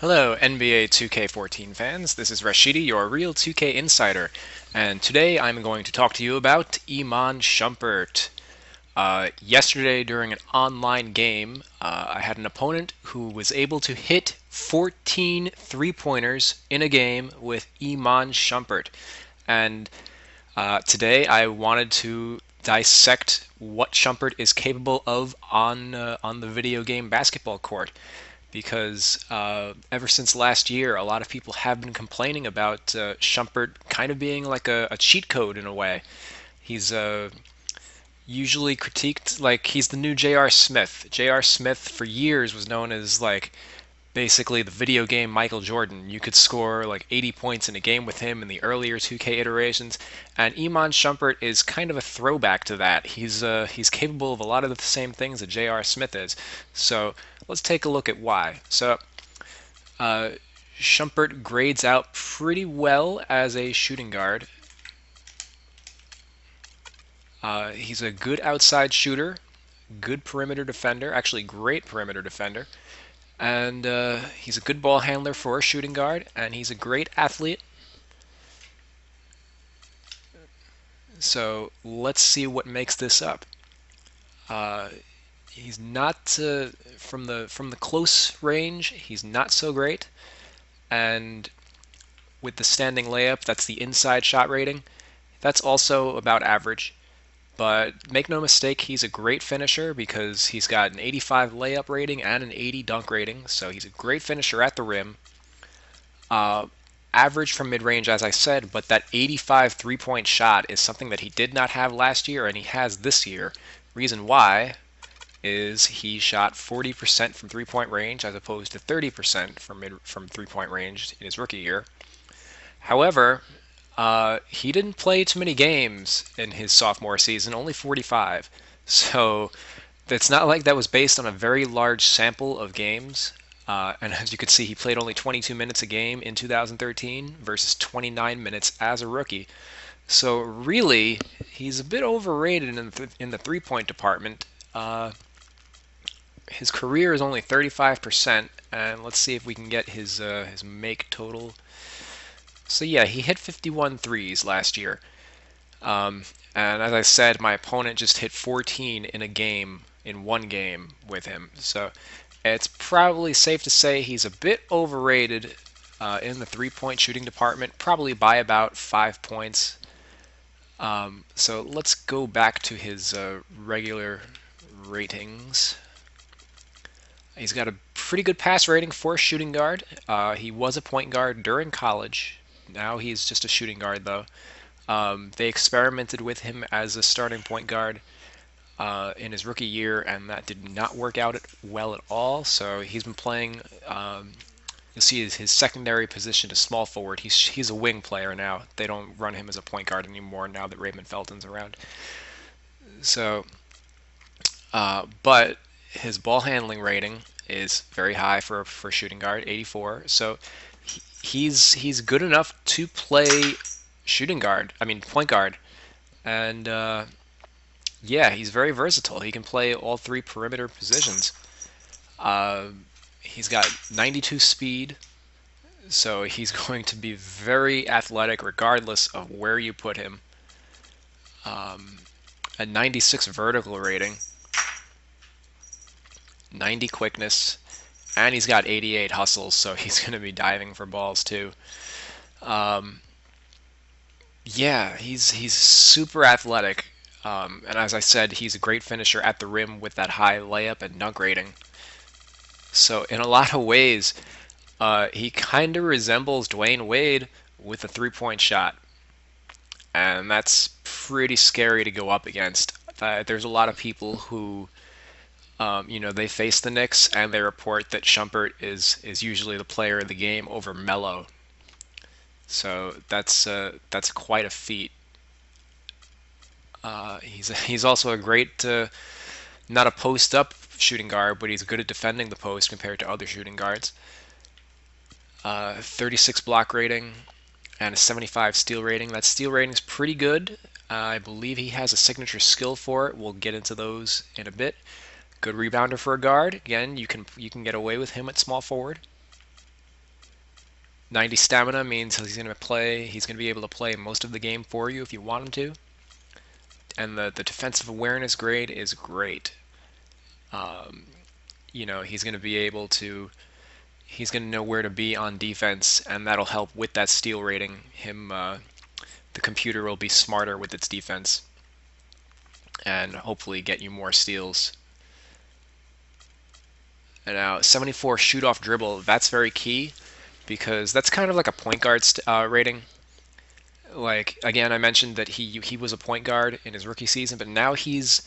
Hello, NBA 2K14 fans. This is Rashidi, your real 2K insider, and today I'm going to talk to you about Iman Shumpert. Yesterday, during an online game, I had an opponent who was able to hit 14 three-pointers in a game with Iman Shumpert. And today I wanted to dissect what Shumpert is capable of on the video game basketball court because ever since last year, a lot of people have been complaining about Shumpert kind of being like a cheat code in a way. He's usually critiqued like he's the new J.R. Smith. J.R. Smith for years was known as like basically the video game Michael Jordan. You could score like 80 points in a game with him in the earlier 2K iterations, and Iman Shumpert is kind of a throwback to that. He's capable of a lot of the same things that J.R. Smith is. So let's take a look at why. So uh, Shumpert grades out pretty well as a shooting guard. He's a good outside shooter, good perimeter defender, actually great perimeter defender. And he's a good ball handler for a shooting guard, and he's a great athlete. So let's see what makes this up. Uh, he's not from the close range. He's not so great, and with the standing layup, that's the inside shot rating. That's also about average. But make no mistake, he's a great finisher because he's got an 85 layup rating and an 80 dunk rating. So he's a great finisher at the rim. Uh, Average from mid-range, as I said, but that 85 three-point shot is something that he did not have last year and he has this year. Reason why is he shot 40% from three-point range as opposed to 30% from three-point range in his rookie year. However, he didn't play too many games in his sophomore season, only 45. So it's not like that was based on a very large sample of games. And as you can see, he played only 22 minutes a game in 2013 versus 29 minutes as a rookie. So really, he's a bit overrated in the three-point department. His career is only 35%, and let's see if we can get his make total. So yeah, he hit 51 threes last year. And as I said, my opponent just hit 14 in one game with him. So it's probably safe to say he's a bit overrated in the three-point shooting department, probably by about 5 points. So let's go back to his regular ratings. He's got a pretty good pass rating for a shooting guard. He was a point guard during college. Now he's just a shooting guard, though. They experimented with him as a starting point guard in his rookie year, and that did not work out well at all. So he's been playing. You'll see his secondary position is small forward. He's a wing player now. They don't run him as a point guard anymore now that Raymond Felton's around. So, but his ball handling rating is very high for shooting guard, 84. So he's good enough to play shooting guard. I mean point guard, and yeah, he's very versatile. He can play all three perimeter positions. Uh, he's got 92 speed, so he's going to be very athletic regardless of where you put him. A 96 vertical rating, 90 quickness, and he's got 88 hustles, so he's going to be diving for balls too. Yeah, he's super athletic, and as I said, he's a great finisher at the rim with that high layup and dunk rating. So in a lot of ways, he kind of resembles Dwayne Wade with a three-point shot, and that's pretty scary to go up against. There's a lot of people who, they face the Knicks and they report that Shumpert is usually the player of the game over Melo. So that's quite a feat. He's also a great, not a post-up shooting guard, but he's good at defending the post compared to other shooting guards. 36 block rating and a 75 steal rating. That steal rating is pretty good. I believe he has a signature skill for it. We'll get into those in a bit. Good rebounder for a guard. Again, you can get away with him at small forward. 90 stamina means he's going to be able to play most of the game for you if you want him to. And the defensive awareness grade is great. He's going to be able to he's going to know where to be on defense, and that'll help with that steal rating. The computer will be smarter with its defense, and hopefully get you more steals. And now 74 shoot off dribble, that's very key because that's kind of like a point guard rating. Like again, I mentioned that he was a point guard in his rookie season, but now he's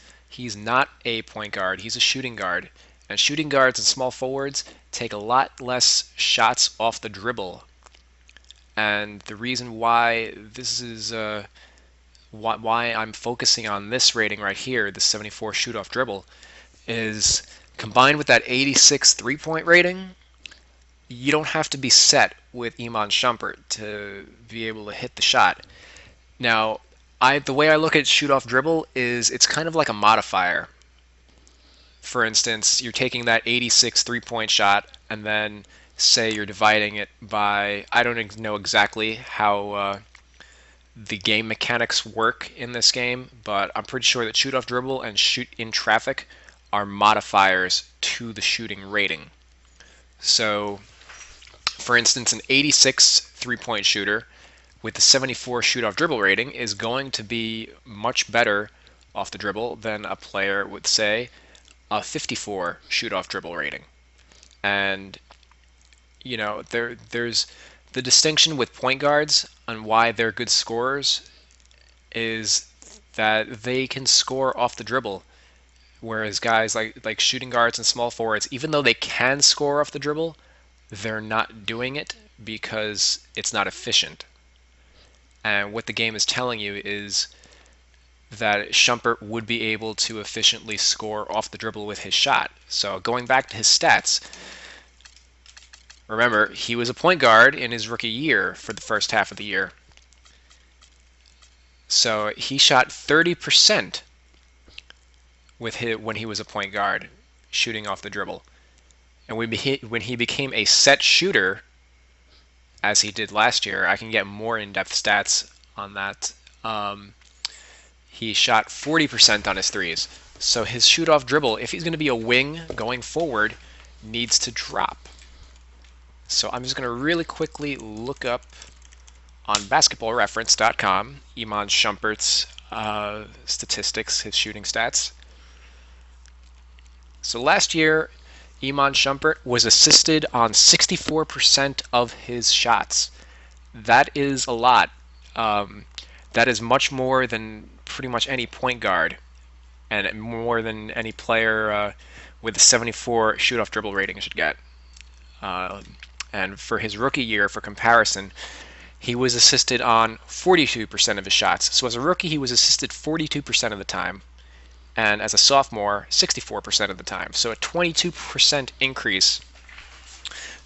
not a point guard. He's a shooting guard, and shooting guards and small forwards take a lot less shots off the dribble. And the reason why this is why I'm focusing on this rating right here, the 74 shoot off dribble, is combined with that 86 3-point rating. You don't have to be set with Iman Shumpert to be able to hit the shot. Now, the way I look at shoot off dribble is it's kind of like a modifier. For instance, you're taking that 86 3-point shot and then say you're dividing it by, I don't know exactly how the game mechanics work in this game, but I'm pretty sure that shoot off dribble and shoot in traffic are modifiers to the shooting rating. So, for instance, an 86 3-point shooter with the 74 shoot off dribble rating is going to be much better off the dribble than a player with, say, a 54 shoot off dribble rating. And there's the distinction with point guards and why they're good scorers is that they can score off the dribble, whereas guys like shooting guards and small forwards, even though they can score off the dribble, they're not doing it because it's not efficient. And what the game is telling you is that Shumpert would be able to efficiently score off the dribble with his shot. So going back to his stats, remember, he was a point guard in his rookie year for the first half of the year. So he shot 30% when he was a point guard, shooting off the dribble. And when he became a set shooter, as he did last year, I can get more in-depth stats on that. He shot 40% on his threes. So his shoot-off dribble, if he's going to be a wing going forward, needs to drop. So I'm just going to really quickly look up on basketballreference.com Iman Shumpert's statistics, his shooting stats. So last year, Iman Shumpert was assisted on 64% of his shots. That is a lot. That is much more than pretty much any point guard, and more than any player with a 74 shoot-off dribble rating should get. And for his rookie year, for comparison, he was assisted on 42% of his shots. So as a rookie, he was assisted 42% of the time, and as a sophomore, 64% of the time. So a 22% increase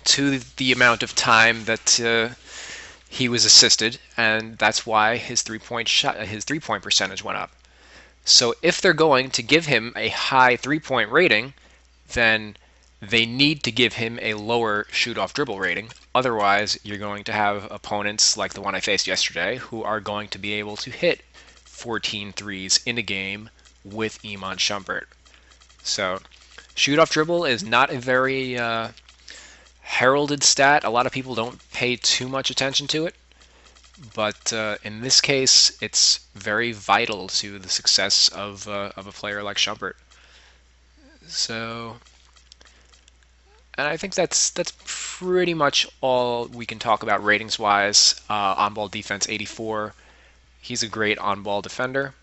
to the amount of time that he was assisted, and that's why his three-point percentage went up. So if they're going to give him a high three-point rating, then they need to give him a lower shoot-off dribble rating. Otherwise, you're going to have opponents like the one I faced yesterday who are going to be able to hit 14 threes in a game with Iman Shumpert. So shoot-off dribble is not a very heralded stat. A lot of people don't pay too much attention to it. But in this case, it's very vital to the success of a player like Shumpert. So, and I think that's pretty much all we can talk about ratings-wise. On-ball defense, 84. He's a great on-ball defender.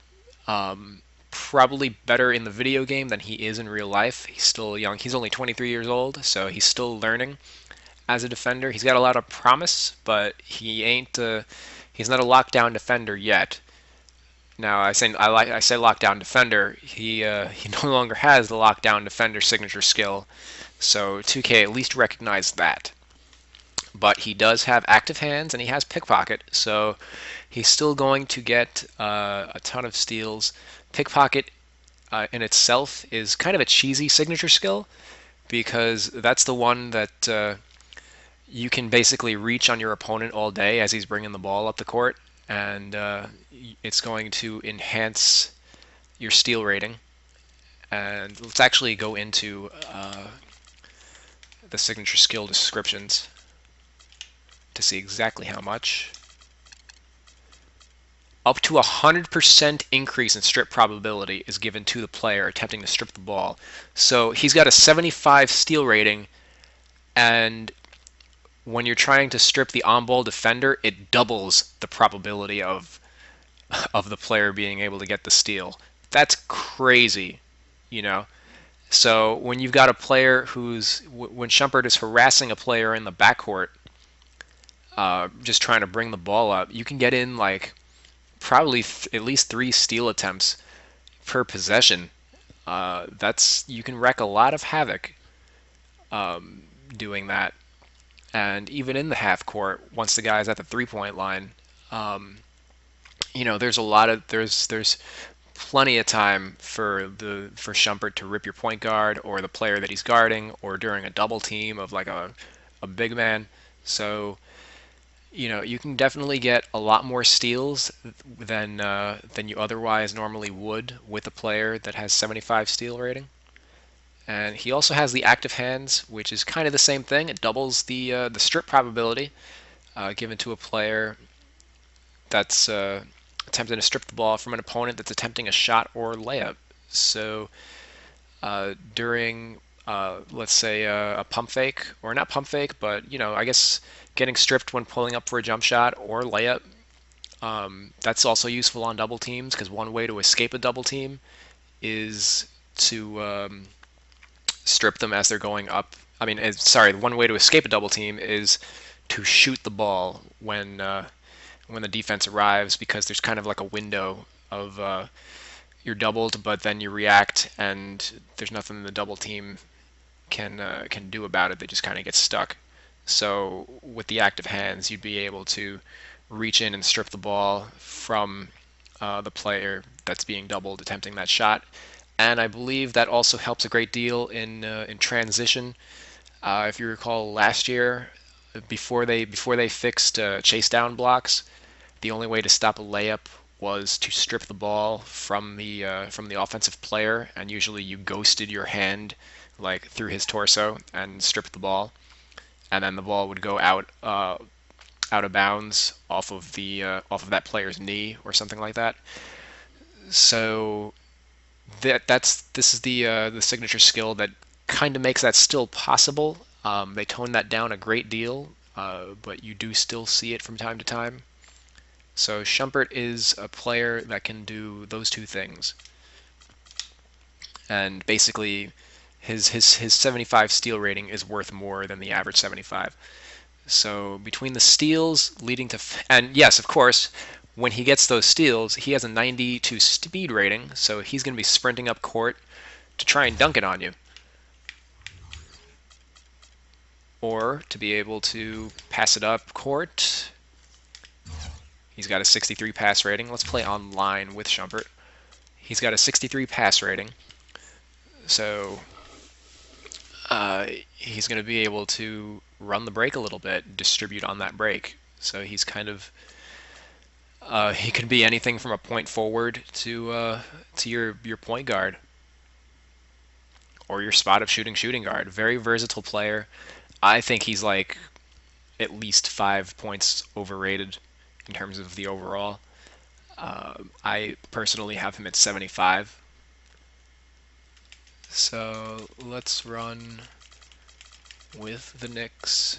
Probably better in the video game than he is in real life. He's still young. He's only 23 years old, so he's still learning as a defender. He's got a lot of promise, but he ain't. He's not a lockdown defender yet. Now, I say lockdown defender. He no longer has the lockdown defender signature skill, so 2K at least recognized that. But he does have active hands and he has pickpocket, so he's still going to get a ton of steals. Pickpocket in itself is kind of a cheesy signature skill because that's the one that you can basically reach on your opponent all day as he's bringing the ball up the court, and it's going to enhance your steal rating. And let's actually go into the signature skill descriptions to see exactly how much. Up to 100% increase in strip probability is given to the player attempting to strip the ball. So he's got a 75 steal rating, and when you're trying to strip the on-ball defender, it doubles the probability of the player being able to get the steal. That's crazy, you know. So when you've got a player when Shumpert is harassing a player in the backcourt, just trying to bring the ball up, you can get in like probably at least 3 steal attempts per possession. That's you can wreak a lot of havoc doing that. And even in the half court, once the guy's at the 3-point line, there's a lot of there's plenty of time for Shumpert to rip your point guard or the player that he's guarding, or during a double team of like a big man. So you can definitely get a lot more steals than you otherwise normally would with a player that has 75 steal rating. And he also has the active hands, which is kind of the same thing. It doubles the strip probability given to a player that's attempting to strip the ball from an opponent that's attempting a shot or layup. So during, let's say, a pump fake, or not pump fake, but I guess getting stripped when pulling up for a jump shot or layup, that's also useful on double teams, because one way to escape a double team is to strip them as they're going up. I mean, sorry, one way to escape a double team is to shoot the ball when the defense arrives, because there's kind of like a window of you're doubled, but then you react, and there's nothing the double team can do about it. They just kind of get stuck. So with the active hands, you'd be able to reach in and strip the ball from the player that's being doubled attempting that shot. And I believe that also helps a great deal in transition. If you recall last year, before they fixed chase down blocks, the only way to stop a layup was to strip the ball from the offensive player, and usually you ghosted your hand like through his torso and stripped the ball, and then the ball would go out of bounds off of that player's knee or something like that. So this is the signature skill that kind of makes that still possible. They toned that down a great deal, but you do still see it from time to time. So Shumpert is a player that can do those two things, and basically his 75 steal rating is worth more than the average 75. So between the steals leading to, and yes, of course, when he gets those steals, he has a 92 speed rating, so he's going to be sprinting up court to try and dunk it on you, or to be able to pass it up court. He's got a 63 pass rating. Let's play online with Shumpert. He's got a 63 pass rating, so he's going to be able to run the break a little bit, distribute on that break. So he's kind of he can be anything from a point forward to your point guard or your spot of shooting guard. Very versatile player. I think he's like at least 5 points overrated in terms of the overall. I personally have him at 75. So let's run with the Knicks.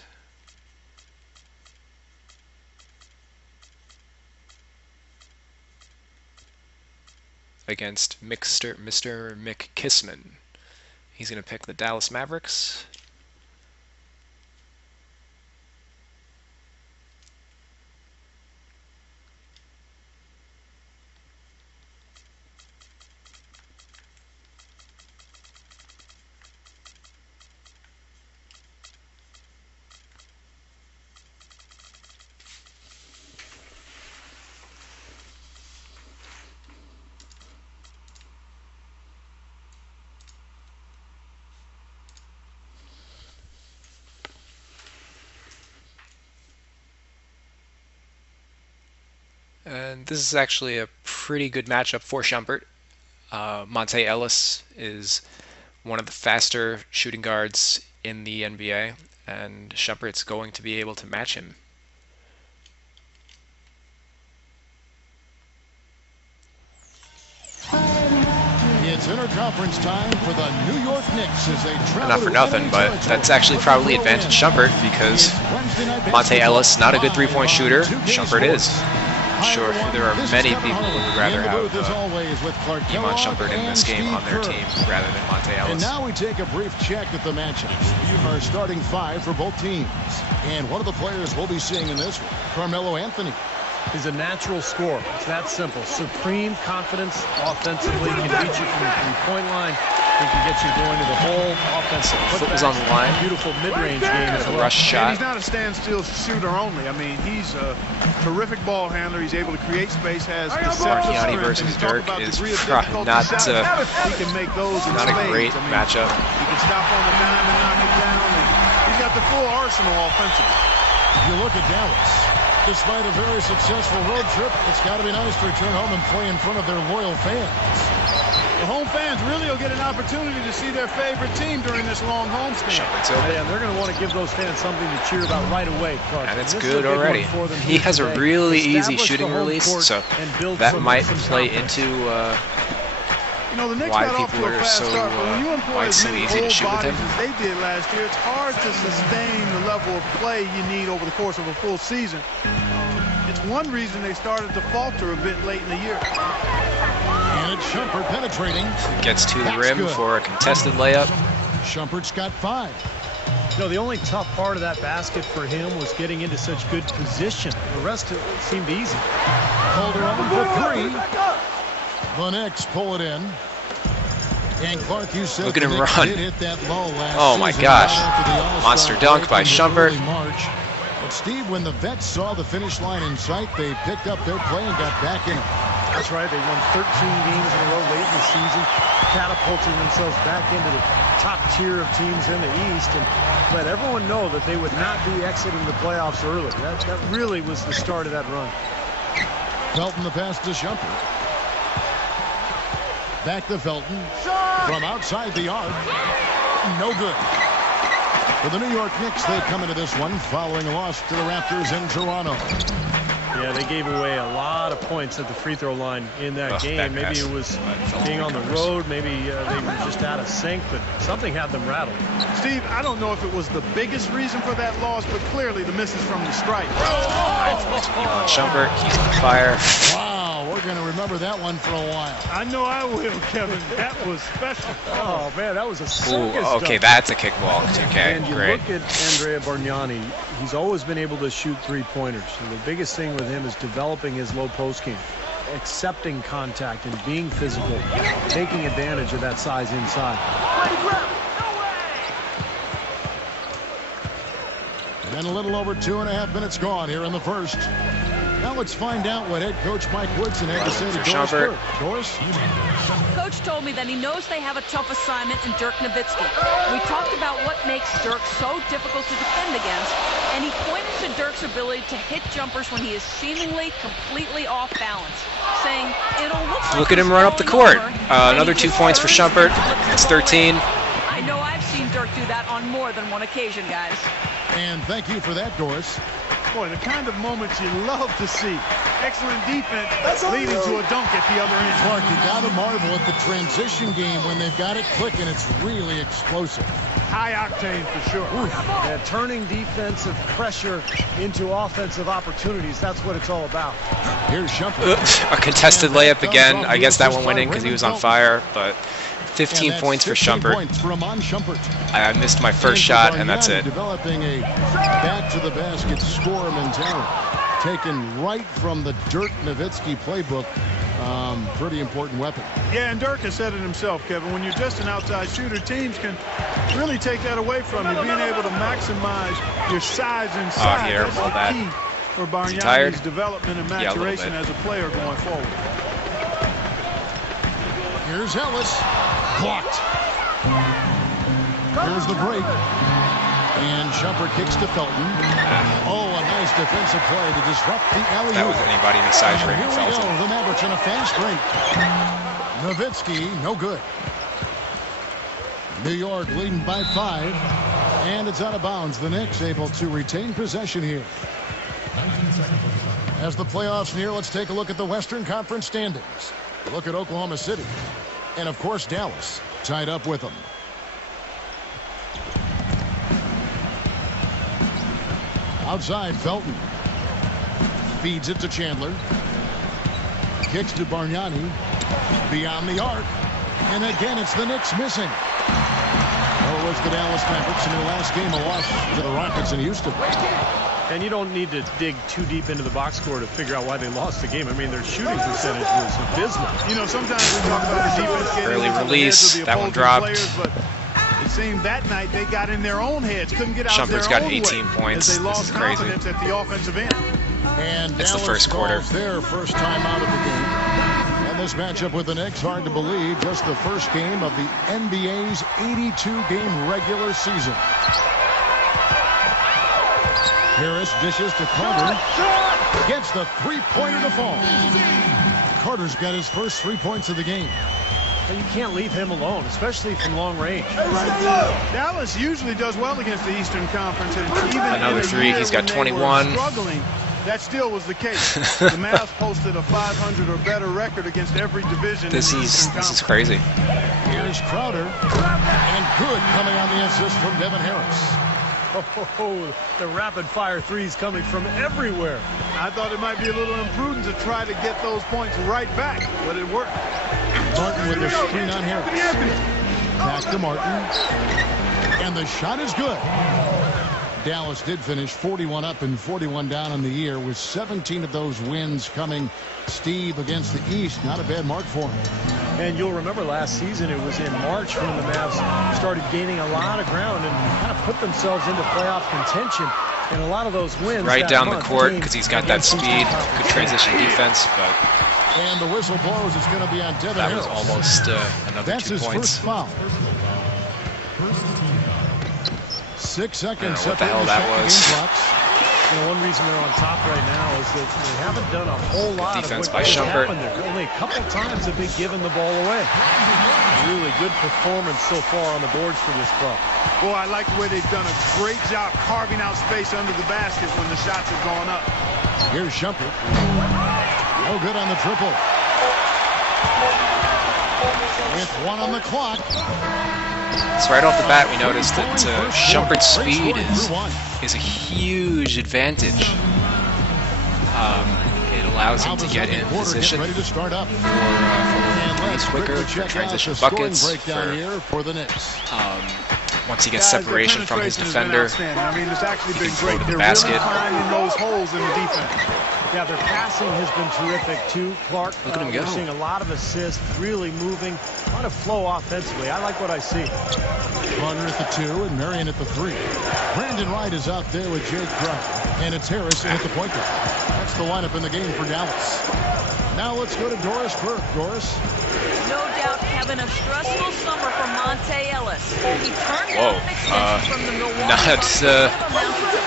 Against Mr. Mick Kissman. He's going to pick the Dallas Mavericks. And this is actually a pretty good matchup for Shumpert. Monte Ellis is one of the faster shooting guards in the NBA, and Shumpert's going to be able to match him. It's interconference time for the New York Knicks as they travel. Not for nothing, but that's actually probably advantage Shumpert because Monte Ellis not a good three-point shooter. Shumpert is. I'm sure there are many people who would rather have Iman Shumpert in this game on their team rather than Monte Ellis. And now we take a brief check at the matchups. Our starting five for both teams. And one of the players we'll be seeing in this one, Carmelo Anthony. He's a natural scorer. It's that simple. Supreme confidence offensively. He can beat you from the three-point line. He can get you going to the hole. Offensive foot was on the line. Beautiful mid-range game as well. Rush shot. And he's not a standstill shooter only. I mean, he's a terrific ball handler. He's able to create space. Has Marchiani versus Dirk is probably not he can make those not a great matchup. He can stop on the dime and knock it down. And he's got the full arsenal offensively. If you look at Dallas, despite a very successful road trip, it's got to be nice to return home and play in front of their loyal fans. The home fans really will get an opportunity to see their favorite team during this long homestand. Yeah, and they're going to want to give those fans something to cheer about right away, Clark. And it's good already. He has a really easy shooting release, so that might play into the Knicks why got off people to a are fast so start, but when you employ as many easy to shoot with him. as they did last year, it's hard to sustain the level of play you need over the course of a full season. It's one reason they started to falter a bit late in the year. And it's Shumpert penetrating. Gets to the rim for a contested layup. Shumpert's got 5. The only tough part of that basket for him was getting into such good position. The rest of it seemed easy. Holder on for 3. The Knicks pull it in. And Clark, you said look at him run. Hit that low last oh my gosh. Monster dunk by Shumpert. But Steve, when the vets saw the finish line in sight, they picked up their play and got back in it. That's right. They won 13 games in a row late in the season, catapulting themselves back into the top tier of teams in the East, and let everyone know that they would not be exiting the playoffs early. That really was the start of that run. Felton the pass to Shumpert. Back to Felton from outside the arc. No good. For the New York Knicks, they come into this one following a loss to the Raptors in Toronto. Yeah, they gave away a lot of points at the free throw line in that game. Maybe it was being on the road. Maybe they were just out of sync, but something had them rattled. Steve, I don't know if it was the biggest reason for that loss, but clearly the misses from the stripe. Shumpert, he's on fire. Wow, we're going to remember that one for a while. I know I will, Kevin. That was special. Oh, man, that was a circus. Ooh, okay, that's a kickball. 2K. And you Great. look at Andrea Bargnani. He's always been able to shoot three-pointers. And the biggest thing with him is developing his low post game, accepting contact and being physical, taking advantage of that size inside. And a little over 2.5 minutes gone here in the first. Now let's find out what head coach Mike Woodson had to say to Doris Burke. Doris? Coach told me that he knows they have a tough assignment in Dirk Nowitzki. We talked about what makes Dirk so difficult to defend against, and he pointed to Dirk's ability to hit jumpers when he is seemingly completely off balance, saying it'll look at him run up the court. Another 2 points for Shumpert. It's 13. I know I've seen Dirk do that on more than one occasion, guys. And thank you for that, Doris. Boy, the kind of moments you love to see. Excellent defense leading to a dunk at the other end. Clark, you got to marvel at the transition game when they've got it clicking. It's really explosive. High octane for sure. Yeah, turning defensive pressure into offensive opportunities. That's what it's all about. Here's Shumpert. A contested layup again. I guess that one went in because he was on fire, but 15 points for Shumpert. I missed my first shot, and that's it. Developing a back-to-the-basket score mentality. Taken right from the Dirk Nowitzki playbook. Pretty important weapon. Yeah, and Dirk has said it himself, Kevin. When you're just an outside shooter, teams can really take that away from you. Being able to maximize your size inside. Here, That's the key for Bargnani's development and maturation as a player going forward. Here's Ellis. Blocked. Here's the break. And Shumpert kicks to Felton. Oh, a nice defensive play to disrupt the alley-oop. That was anybody in the size And range here of we Felton. go. The Mavericks on a fast break. Nowitzki, no good. New York leading by 5. And it's out of bounds. The Knicks able to retain possession here. As the playoffs near, let's take a look at the Western Conference standings. Look at Oklahoma City. And, of course, Dallas tied up with them. Outside, Felton. Feeds it to Chandler. Kicks to Bargnani. Beyond the arc. And again, it's the Knicks missing. Well, it was the Dallas Mavericks in their last game, a loss to the Rockets in Houston. And you don't need to dig too deep into the box score to figure out why they lost the game. I mean, their shooting percentage was abysmal. You know, sometimes we talk about the defense getting Early into the release, heads of the that one opposing dropped. players, but it seemed that night they got in their own heads, couldn't get out Shumpert's their got own 18 way points. as they This lost is crazy. confidence at the offensive end. And It's the Dallas first quarter. calls their first time out of the game. And this matchup with the Knicks, hard to believe, just the first game of the NBA's 82-game regular season. Harris dishes to Carter. Gets the three-pointer to fall. Carter's got his first 3 points of the game. And you can't leave him alone, especially from long range. Dallas usually does well against the Eastern Conference, and even Another in a three. year He's got when they were 21. struggling, that still was the case. The Mavs posted a 500 or better record against every division in the Eastern This Conference. is crazy. Here's Crowder. And good coming on the assist from Devin Harris. Oh, the rapid-fire threes coming from everywhere. I thought it might be a little imprudent to try to get those points right back, but it worked. Martin with the screen on Harris. Back to Martin. And the shot is good. Dallas did finish 41 up and 41 down in the year, with 17 of those wins coming, Steve, against the East. Not a bad mark for him. And you'll remember last season, it was in March when the Mavs started gaining a lot of ground and kind of put themselves into playoff contention. And a lot of those wins Right that down the month court came because he's got that against speed, Eastern good Conference. transition defense, but And the whistle blows. It's going to be on Devin that was Harris. almost another That's 2 his points. first foul. 6 seconds. what the hell that was. You know, one reason they're on top right now is that they haven't done a whole lot defense of by what has Shumpert. happened there. Only a couple times have they given the ball away. Really good performance so far on the boards for this club. Boy, I like the way they've done a great job carving out space under the basket when the shots have gone up. Here's Shumpert. No good on the triple. With 1 on the clock. So right off the bat, we noticed that Shumpert's speed is is a huge advantage. It allows him to get in position ready to start up. for release quicker, for transition buckets, here for the Knicks. once he gets Guys, their separation from his penetration has been defender. outstanding. I mean, it's actually been throw great. to the They're basket. really finding those holes in the defense. Yeah, their passing has been terrific too. Clark, Look at him we're go. seeing a lot of assists, really moving, a lot of flow offensively. I like what I see. Carter at the 2 and Marion at the 3. Brandon Wright is out there with Jake Crowder. And it's Harris at the point guard. That's the lineup in the game for Dallas. Now let's go to Doris Burke. Doris. No doubt, Kevin, a stressful summer for Monte Ellis. He turned Whoa, down an extension from the Milwaukee not, Bucks that amounted to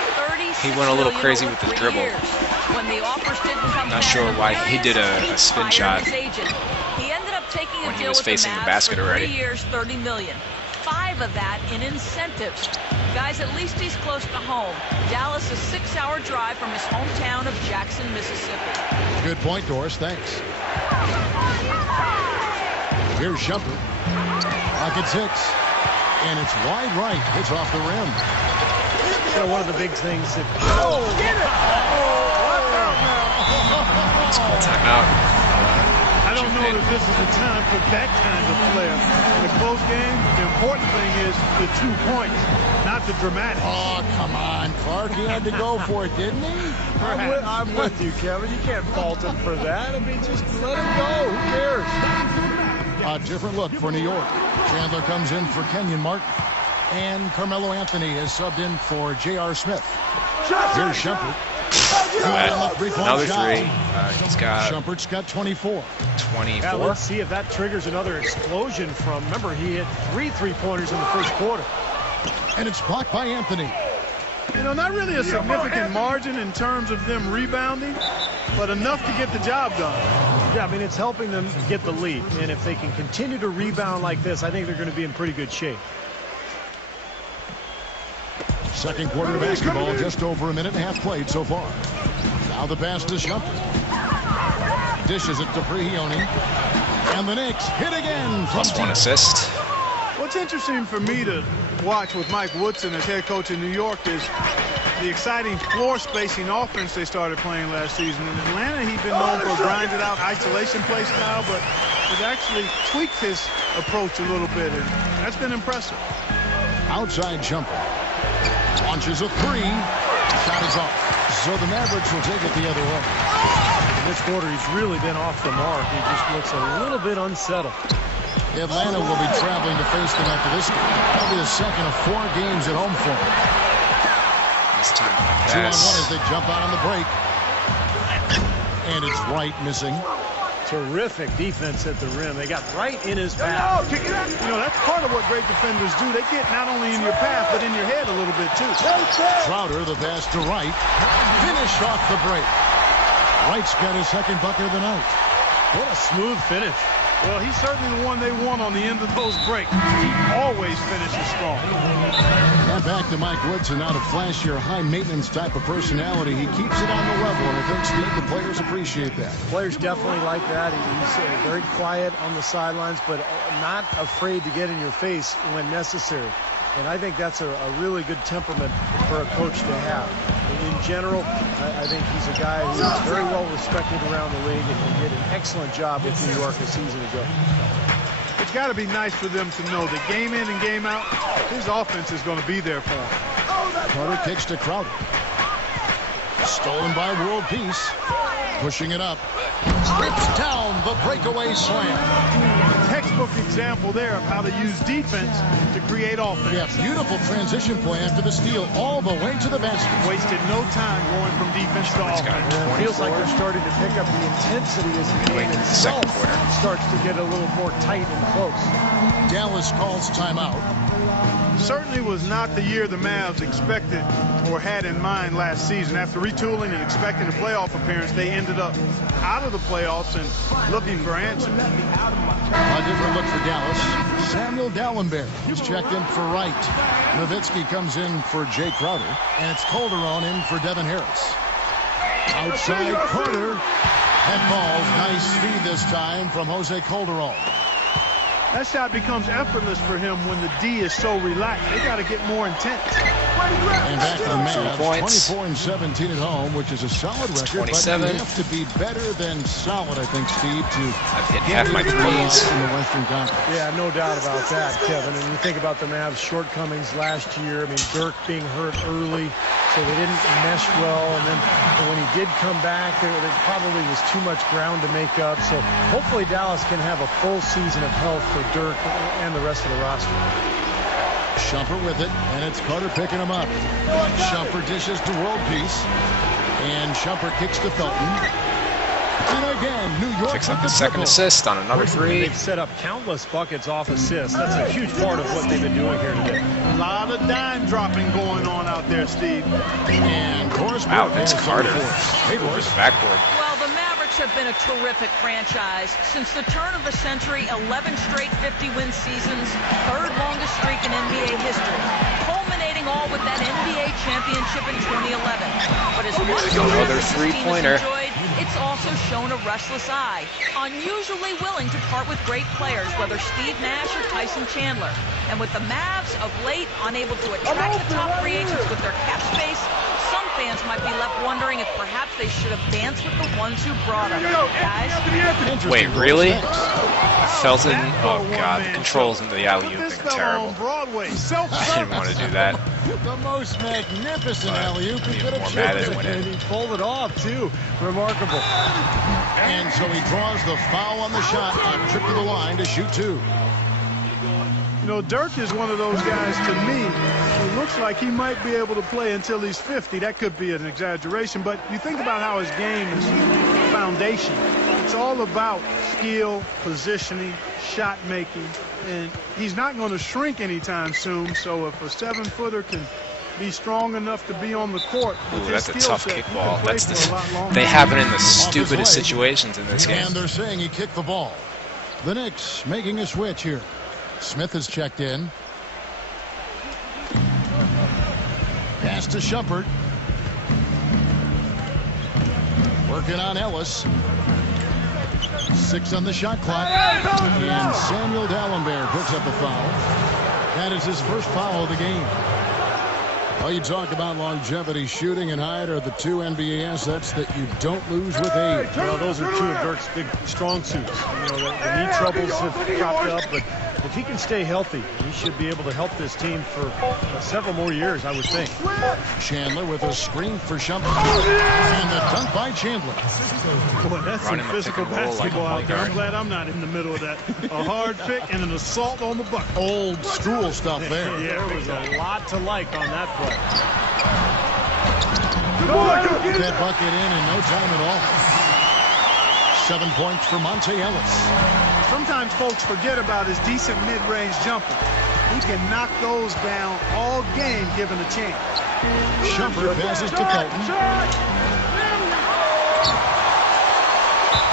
he went a little $36 crazy million with his over 3 dribble. years. When the offers didn't come Not down, sure why he did a he spin fired shot his agent. He ended up taking when a he deal was with facing the the Mavs basket for 3 already. years, $30 million. 5 of that in incentives. Guys, at least he's close to home. Dallas, a 6-hour drive from his hometown of Jackson, Mississippi. Good point, Doris. Thanks. Here's Shumpert. Rockets hits. And it's wide right. It's off the rim. You know, one of the big things that Let's call timeout. I don't know that this is the time for that kind of player. In a close game, the important thing is the 2 points, not the dramatic. Oh, come on, Clark. He had to go for it, didn't he? I'm with you, Kevin. You can't fault him for that. I mean, just let him go. Who cares? A different look for New York. Chandler comes in for Kenyon Martin. And Carmelo Anthony is subbed in for J.R. Smith. Here's Shumpert. Another three. He's got Shumpert's got 24. 24. Yeah, let's see if that triggers another explosion from, remember, he hit 3 3-pointers in the first quarter. And it's blocked by Anthony. You know, not really a significant margin in terms of them rebounding, but enough to get the job done. Yeah, I mean, it's helping them get the lead. And if they can continue to rebound like this, I think they're going to be in pretty good shape. Second quarter of basketball, just over a minute and a half played so far. Now the pass to Shumpert. Dishes it to Prigioni. And the Knicks hit again. Plus one assist. What's interesting for me to watch with Mike Woodson as head coach in New York is the exciting floor spacing offense they started playing last season. In Atlanta, he'd been known for a grinded out isolation play style, but has actually tweaked his approach a little bit, and that's been impressive. Outside Shumpert. Launches a three. Shot is off. So the Mavericks will take it the other way. In this quarter, he's really been off the mark. He just looks a little bit unsettled. Atlanta will be traveling to face them after this. That'll be the second of 4 games at home for them. This time 2-on-1 as they jump out on the break. And it's Wright missing. Terrific defense at the rim. They got right in his path. You know, that's part of what great defenders do. They get not only in your path, but in your head a little bit, too. Crowder, the pass to Wright. Finish off the break. Wright's got his second bucket of the night. What a smooth finish. Well, he's certainly the one they want on the end of those breaks. He always finishes strong. And back to Mike Woodson, not a flashier, high-maintenance type of personality. He keeps it on the level, and I think, Steve, the players appreciate that. Players definitely like that. He's very quiet on the sidelines, but not afraid to get in your face when necessary. And I think that's a really good temperament for a coach to have. In general, I think he's a guy who is very well respected around the league and did an excellent job with New York a season ago. It's got to be nice for them to know that game in and game out, his offense is going to be there for him. Carter kicks to Crowder. Stolen by World Peace. Pushing it up. Rips down the breakaway slam. Textbook example there of how to use defense to create offense. Yeah, beautiful transition play after the steal all the way to the basket. Wasted no time going from defense to offense. It feels like they're starting to pick up the intensity as the game itself starts to get a little more tight and close. Dallas calls timeout. Certainly was not the year the Mavs expected or had in mind last season. After retooling and expecting a playoff appearance, they ended up out of the playoffs and looking for answers. A different look for Dallas. Samuel Dallenberg is checked in for Wright. Nowitzki comes in for Jay Crowder. And it's Calderon in for Devin Harris. Outside Carter. Head balls. Nice feed this time from Jose Calderon. That shot becomes effortless for him when the D is so relaxed. They got to get more intense. And back to the Mavs, 24 and 17 at home, which is a solid record. 27. But you have to be better than solid, I think, Steve, to I've hit half my threes in the Western Conference. Yeah, no doubt about that, Kevin. And you think about the Mavs' shortcomings last year. I mean, Dirk being hurt early, so they didn't mesh well. And then when he did come back, there probably was too much ground to make up. So hopefully Dallas can have a full season of health for Dirk and the rest of the roster. Shumpert with it, and it's Carter picking him up. Shumpert dishes to World Peace, and Shumpert kicks to Felton. And again, New York picks up the second assist on another three. They've set up countless buckets off assists. That's a huge part of what they've been doing here today. A lot of dime dropping going on out there, Steve. And Boris. Wow, that's Carter. Hey, Boris. Backboard. Well, the Mavericks have been a terrific franchise. Since the turn of the century, 11 straight 50-win seasons, third longest streak in NBA history, culminating all with that NBA championship in 2011. But as much as another this three-pointer. team has enjoyed, it's also shown a restless eye, unusually willing to part with great players, whether Steve Nash or Tyson Chandler. And with the Mavs of late unable to attract the top free agents with their cap space, some fans might be left wondering if perhaps they should have danced with the ones who brought them. Guys? Wait, really? Felton? Oh, God. The controls into the alley-oop This thing are fella terrible. on Broadway. I didn't want to do that. The most magnificent alley-oop he could More have mad at chosen. it when And he pulled it off, too. Remarkable. And so he draws the foul on the shot. A trip to the line to shoot two. You know, Dirk is one of those guys, to me, who looks like he might be able to play until he's 50. That could be an exaggeration, but you think about how his game is foundation. It's all about skill, positioning, shot making, and he's not going to shrink anytime soon. So if a 7-footer can be strong enough to be on the court. Ooh, that's a tough kickball. They have it in the stupidest situations in this game. And they're saying he kicked the ball. The Knicks making a switch here. Smith has checked in. Pass to Shumpert. Working on Ellis. 6 on the shot clock. And Samuel Dallenberg picks up a foul. That is his first foul of the game. Well, you talk about longevity, shooting and height are the 2 NBA assets that you don't lose with age. Well, those are 2 of Dirk's big strong suits. You know, the knee troubles have cropped up, but if he can stay healthy, he should be able to help this team for several more years, I would think. Chandler with a screen for Shumpert. And the dunk by Chandler. Boy, that's some physical basketball out there. I'm glad I'm not in the middle of that. A hard pick and an assault on the bucket. Old school stuff there. Yeah, there was a lot to like on that play. Get that bucket in no time at all. 7 points for Monte Ellis. Sometimes folks forget about his decent mid-range jumper. He can knock those down all game given a chance. Shumpert passes to Felton.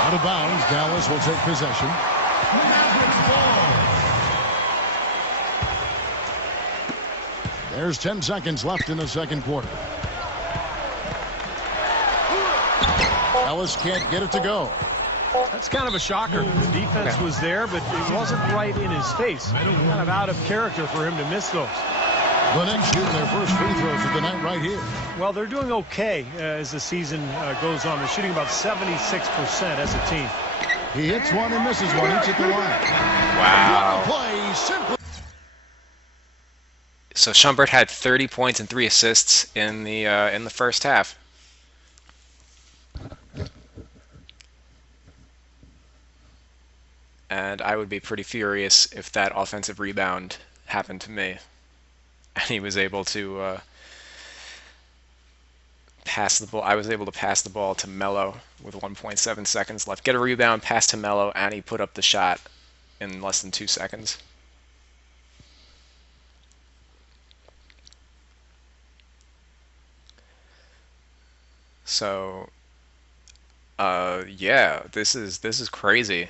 Out of bounds, Dallas will take possession. There's 10 seconds left in the second quarter. Ellis can't get it to go. That's kind of a shocker. The defense was there, but it wasn't right in his face. Kind of out of character for him to miss those. The Knicks shooting their first free throws of the night right here. Well, they're doing okay as the season goes on. They're shooting about 76% as a team. He hits one and misses one each at the line. Wow. Play simply. So Shumpert had 30 points and 3 assists in the first half. And I would be pretty furious if that offensive rebound happened to me. And he was able to pass the ball. I was able to pass the ball to Melo with 1.7 seconds left. Get a rebound, pass to Melo, and he put up the shot in less than 2 seconds. So, yeah, this is crazy.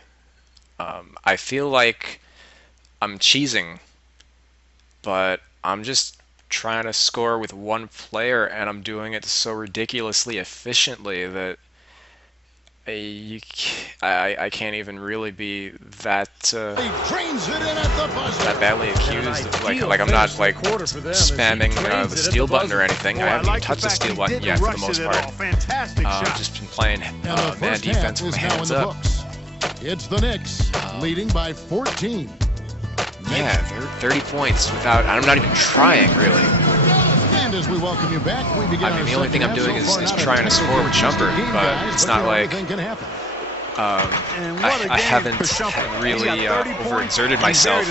I feel like I'm cheesing, but I'm just trying to score with one player, and I'm doing it so ridiculously efficiently that I can't even really be that that badly accused of like I'm not like spamming the steal button or anything. I haven't even touched the steal button yet for the most part. Just been playing man defense with my hands up. It's the Knicks leading by 14. Yeah, 30 points without. I'm not even trying really. And as we welcome you back, we begin. I mean, the only thing I'm doing is trying to score with Shumpert, but it's not like I haven't really overexerted myself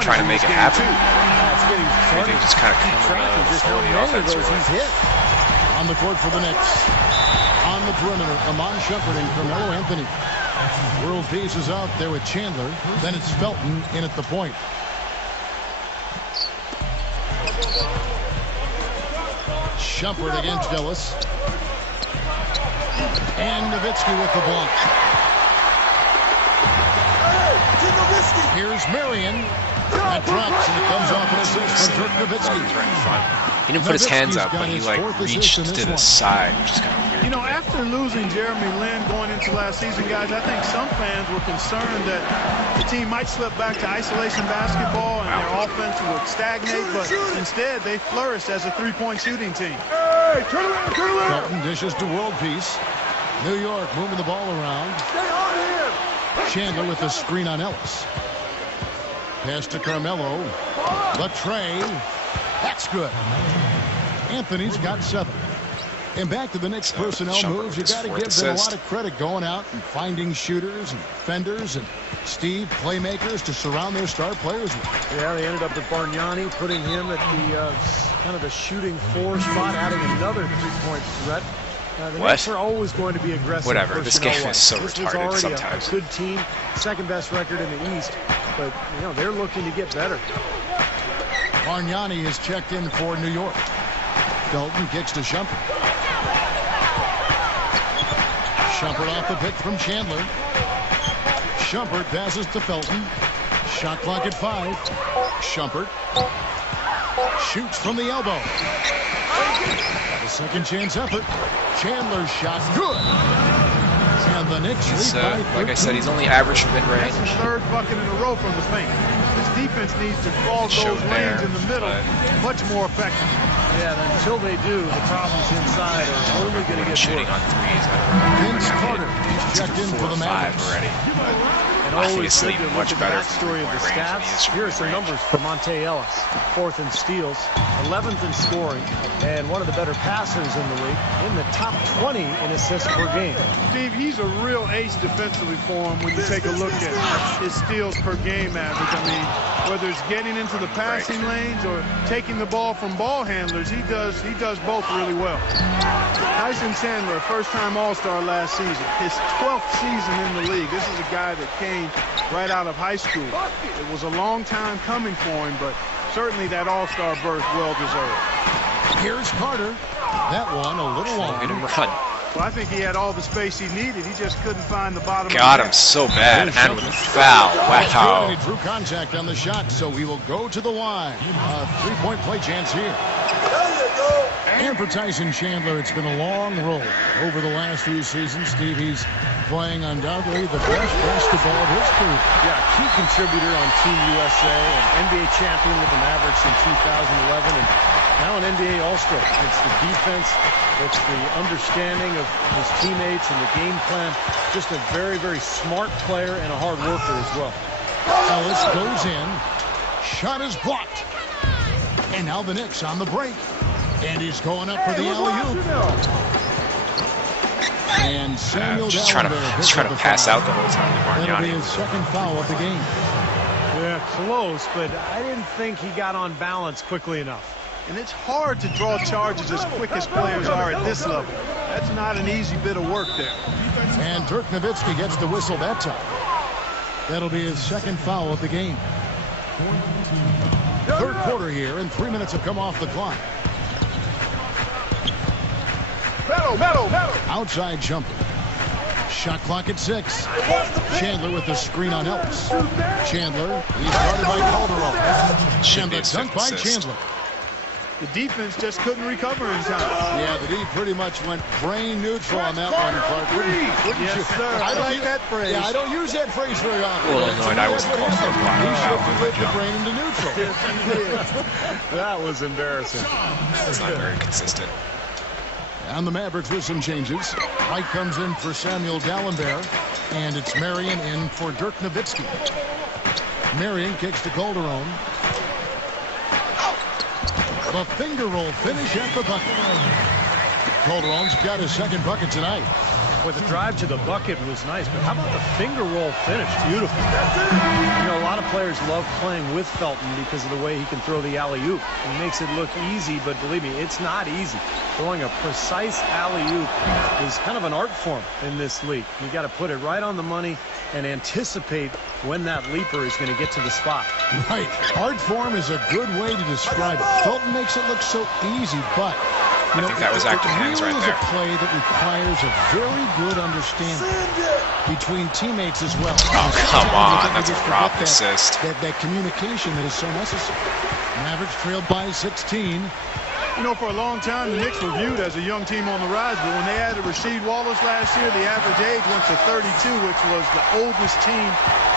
trying to make it happen. Everything just kind of comes for the offense. Really. On the court for the Knicks. On the perimeter, Iman Shumpert and Carmelo Anthony. World Peace is out there with Chandler. Then it's Felton in at the point. Shumpert against Ellis. And Nowitzki with the block. Here's Marion. That drops and it comes off an assist from Dirk Nowitzki. He didn't put his hands up, but he like reached to the side, which is kind of weird. You know, after losing Jeremy Lin going into last season, guys, I think some fans were concerned that the team might slip back to isolation basketball and their offense would stagnate, but instead they flourished as a three-point shooting team. Hey, turn around, turn around. Felton dishes to World Peace. New York moving the ball around. Stay on here. Chandler with the screen on Ellis. Pass to Carmelo. The tray. That's good. Anthony's got 7. And back to the Knicks personnel moves. You got to give them a lot of credit going out and finding shooters and defenders and Steve playmakers to surround their star players with. Yeah, they ended up with Bargnani, putting him at the kind of the shooting 4 spot, adding another 3-point threat. The Knicks are always going to be aggressive. Whatever. This game is so this retarded was already sometimes. A good team, second best record in the East, but you know they're looking to get better. Bargnani is checked in for New York. Felton kicks to Shumpert. Shumpert off the pick from Chandler. Shumpert passes to Felton. Shot clock at 5. Shumpert shoots from the elbow. A second chance effort. Chandler's shot good. And the Knicks lead by like I said, he's only average from mid-range. That's his third bucket in a row from the paint. His defense needs to clog those lanes in the middle much more effectively. Yeah, and until they do, the problems inside are only going to get shooting worse. on threes. Vince Carter is checked in for the Mavericks. Already. And always good to look much at the better backstory of the from range stats. Here are some numbers for Monte Ellis. 4th in steals, 11th in scoring, and one of the better passers in the league, in the top 20 in assists per game. Steve, he's a real ace defensively for him when you take a look at his steals per game average. I mean, whether it's getting into the passing lanes or taking the ball from ball handlers, he does both really well. Tyson Chandler, first-time All-Star last season, his 12th season in the league. This is a guy that came right out of high school. It was a long time coming for him, but certainly that All-Star berth well-deserved. Here's Carter. That one a little long. Run. Well, I think he had all the space he needed. He just couldn't find the bottom Got of the him so bad, and with a foul. Wow. He drew contact on the shot, so he will go to the line. A three-point play chance here. And for Tyson Chandler, it's been a long road over the last few seasons. Steve, he's playing undoubtedly the best basketball of his career. Yeah, key contributor on Team USA, an NBA champion with the Mavericks in 2011, and now an NBA All-Star. It's the defense, it's the understanding of his teammates and the game plan. Just a very, very smart player and a hard worker as well. Ellis goes in. Shot is blocked. And now the Knicks on the break. And he's going up for the alley-oop. And Samuel just trying to pass out the whole time to That'll be Bargnani. his second foul of the game. Yeah, close, but I didn't think he got on balance quickly enough. And it's hard to draw charges as quick as players are at this level. That's not an easy bit of work there. And Dirk Nowitzki gets the whistle that time. That'll be his second foul of the game. Third quarter here, and 3 minutes have come off the clock. Outside jumper. Shot clock at 6. Chandler with the screen on Ellis. Chandler, he's guarded by Calderon. Should And the dunk by Chandler. The defense just couldn't recover in time. Yeah, the D pretty much went brain neutral on that one, Clark. Wouldn't Yes, you? sir. I like that phrase. Yeah, I don't use that phrase very often. Well, annoyed I wasn't called for a block. He shifted the brain into neutral. That was embarrassing. It's not very consistent. And the Mavericks with some changes. White comes in for Samuel Dalembert, and it's Marion in for Dirk Nowitzki. Marion kicks to Calderon. The finger roll finish at the bucket. Calderon's got his second bucket tonight. Well, the drive to the bucket was nice, but how about the finger roll finish? Beautiful. You know, a lot of players love playing with Felton because of the way he can throw the alley-oop. He makes it look easy, but believe me, it's not easy. Throwing a precise alley-oop is kind of an art form in this league. You got to put it right on the money and anticipate when that leaper is going to get to the spot. Right. Art form is a good way to describe it. Felton makes it look so easy, but I think that was active hands right there. It really is a play that requires a very good understanding between teammates as well. Oh, come on. That's a drop rough assist. That communication that is so necessary. Mavericks trailed by 16. You know, for a long time, the Knicks were viewed as a young team on the rise, but when they added Rasheed Wallace last year, the average age went to 32, which was the oldest team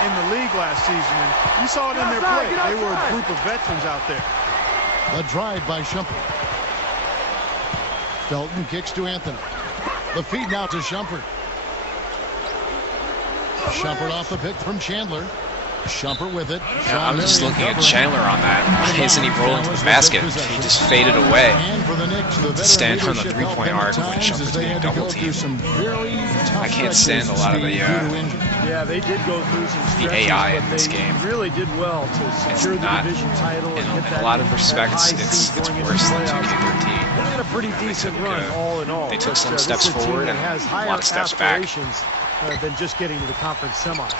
in the league last season. And you saw it in their play. They were a group of veterans out there. The drive by Shumpert. Felton kicks to Anthony. The feed now to Shumpert. Shumpert off the pick from Chandler. Shumpert with it. Yeah, I'm just looking at Chandler on that. Why isn't he rolling to the basket? He just faded away. Stand on the three-point arc when Shumpert's being double-teamed. I can't stand a lot of the yeah, they did go through some stretches, AI in but this they game. really did well to secure the division title. In and get a lot of respects, it's worse than 2K13. They had a pretty decent run, all in all. They took some This steps is a team forward that and has a higher lot of steps back. aspirations than just getting to the conference semis.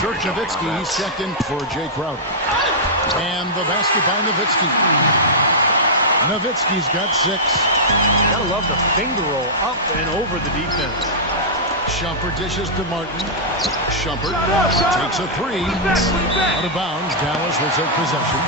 Dirk Nowitzki, he's checked in for Jay Crowder. And the basket by Nowitzki. Nowitzki's got 6. Gotta love the finger roll up and over the defense. Shumpert dishes to Martin. Shumpert takes a 3. Out of bounds. Dallas will take possession.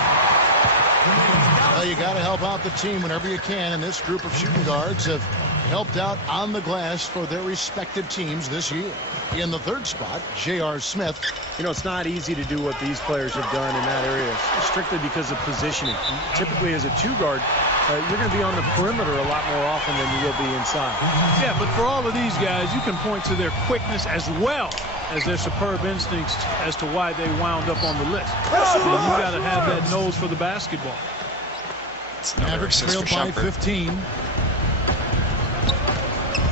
Well, you got to help out the team whenever you can, and this group of shooting guards have helped out on the glass for their respective teams this year. In the third spot, J.R. Smith. You know, it's not easy to do what these players have done in that area, strictly because of positioning. Typically, as a 2-guard, you're going to be on the perimeter a lot more often than you will be inside. Yeah, but for all of these guys, you can point to their quickness as well as their superb instincts as to why they wound up on the list. So you got to have that nose for the basketball. Mavericks trailed by 15.